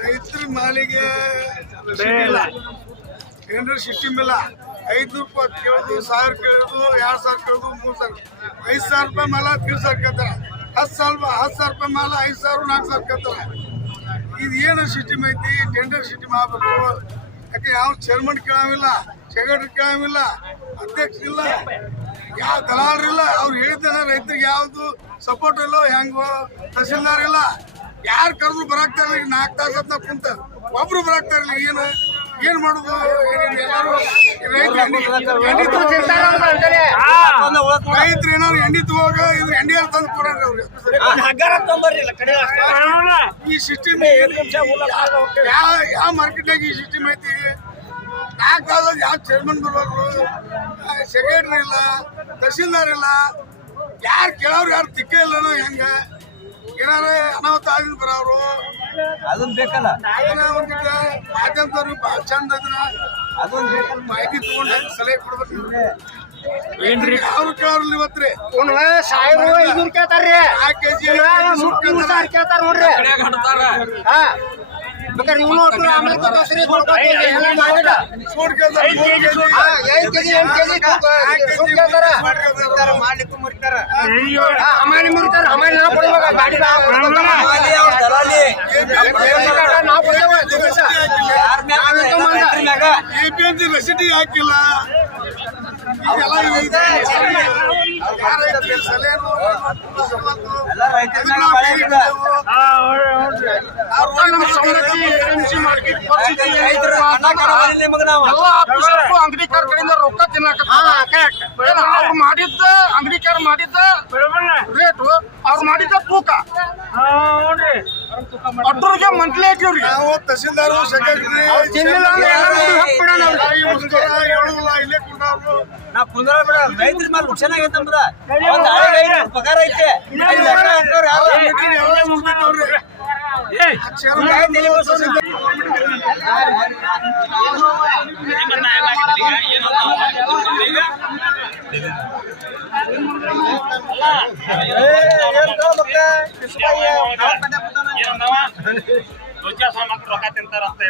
ರೈತರ ಮಾಲಿಗೆ tender system ಇಲ್ಲ. 500 ರೂಪಾಯಿ ಕೇಳೋದು, 1000 ಕೇಳೋದು, 2000 ಕೇಳೋದು, 3000 5,000 ರೂಪಾಯಿ ಮಾಲ 3000 ಕೇಳ್ತಾರೆ. 10,000 ರೂಪಾಯಿ ಮಾಲ 5,000 4,000 ಕೇಳ್ತಾರೆ. ಇದು ಏನು ಸಿಸ್ಟಮ್ ಐತಿ? ಟೆಂಡರ್ ಸಿಸ್ಟಮ್ ಆಗ್ಬೇಕು. ಯಾಕೆ ಯಾವ ಚೇರ್ಮನ್ ಕೇಳಾವಿಲ್ಲ, ಸೆಕ್ರೆಟರಿ ಕೇಳಾವಿಲ್ಲ, ಅಧ್ಯಕ್ಷ ಇಲ್ಲ, ಯಾವ ದಲಾಲರಿಲ್ಲ. ಅವ್ರು ಹೇಳಿದ್ದಾನೆ ರೈತರಿಗೆ ಯಾವ್ದು ಸಪೋರ್ಟ್ ಇಲ್ಲ. ಹೆಂಗೋ ತಹಸೀಲ್ದಾರ್ ಇಲ್ಲ. ಯಾರು ಕರೆದ್ರು ಬರಾಕ್ತಾ ಇಲ್ಲ. 4 ತಾಸು ಕುಂತ ಒಬ್ರು ಬರಾಕ್ತಾ ಇಲ್ಲ. ಏನ್ ಮಾಡುದು? ರೈತರು ಏನಾದ್ರು ಎಣ್ಣೆ ತಗೋಗ ಇದು ಎಣ್ಣೆ ತಂದು ಕೊಡ್ರಿ ಅವ್ರು. ಈ ಸಿಸ್ಟಮ್ ಯಾವ ಮಾರ್ಕೆಟ್ನಾಗ ಈ ಸಿಸ್ಟಮ್ ಐತಿ? 4 ತಾಸು ಯಾವ ಚೇರ್ಮನ್ ಬರ್ಬೇಕು, ಸೆಕ್ರೆಟರಿ ಇಲ್ಲ, ತಹಸೀಲ್ದಾರ್ ಇಲ್ಲ. ಯಾರು ಕೇಳೋರು ಯಾರು ತಿಕ್ಕ ಇಲ್ಲ. ಹೆಂಗ ಏನಾರ ಅನಾಹುತ ಆಗಿದ್ ಬರೋರು ಅದೊಂದು ಬೇಕಲ್ಲ. ಮಾಧ್ಯಮದವ್ರು ಭಾಳ ಚಂದ ಅದನ್ನ ಅದೊಂದು ಬೇಕಲ್ಲ. ಮಾಹಿತಿ ತಗೊಂಡು ಸಲಹೆ ಕೊಡ್ಬೇಕು. ಏನ್ರಿ ಅವ್ರು ಕೇಳೋರ್ಲಿ ಇವತ್ತು ರೀ 500 ಕೇಳ್ತಾರ್ರಿ. 4 ಕೆಜಿ ಕೇಳ್ತಾರ ನೋಡ್ರಿ. ಬೇಕಾದ್ರೆ ಇವನು ಮಾಡ್ಲಿಕ್ಕೂ ಮುರಿತಾರ. ಹಮಾಲಿ ಮುರಿತಾರ. ಹಮಾಲಿ ನಾವು ಕೊಡ್ಬೇಕ. ಗಾಡಿ ನಾವು ಕೊಡ್ತೇವೆ. APMC ರಸೀದಿ ಹಾಕಿಲ್ಲ. ಅಂಗಡಿಕಾರ ಕಡೆಯಿಂದ ರೊಕ್ಕ ತಿನ್ನಕ ಅವ್ರು ಮಾಡಿದ್ದ ಅಂಗಡಿಕಾರ ಮಾಡಿದ್ದ ರೇಟು ಅವ್ರು ಮಾಡಿದ್ದ ತೂಕ ಅಟ್ರಿಗೆ ಮಂತ್ಲಿ ಹಾಕಿವ್ರಿ. ನಾವು ತಹಸೀಲ್ದಾರ್ ಸೆಕ್ರೆಟರಿ ಇಲ್ಲೇ ಕುಂಡವ್ರು ನಾ ಕುಂದ್ರ ಬಿಡ. ರೈತರ ಮೇಲೆ ನುಕ್ಸಾನ ಆಗೈತೆ ನಮ್ದ. ಪಗಾರ ಐತೆ. ರೊಕ್ಕ ತಿಂತಾರಂತ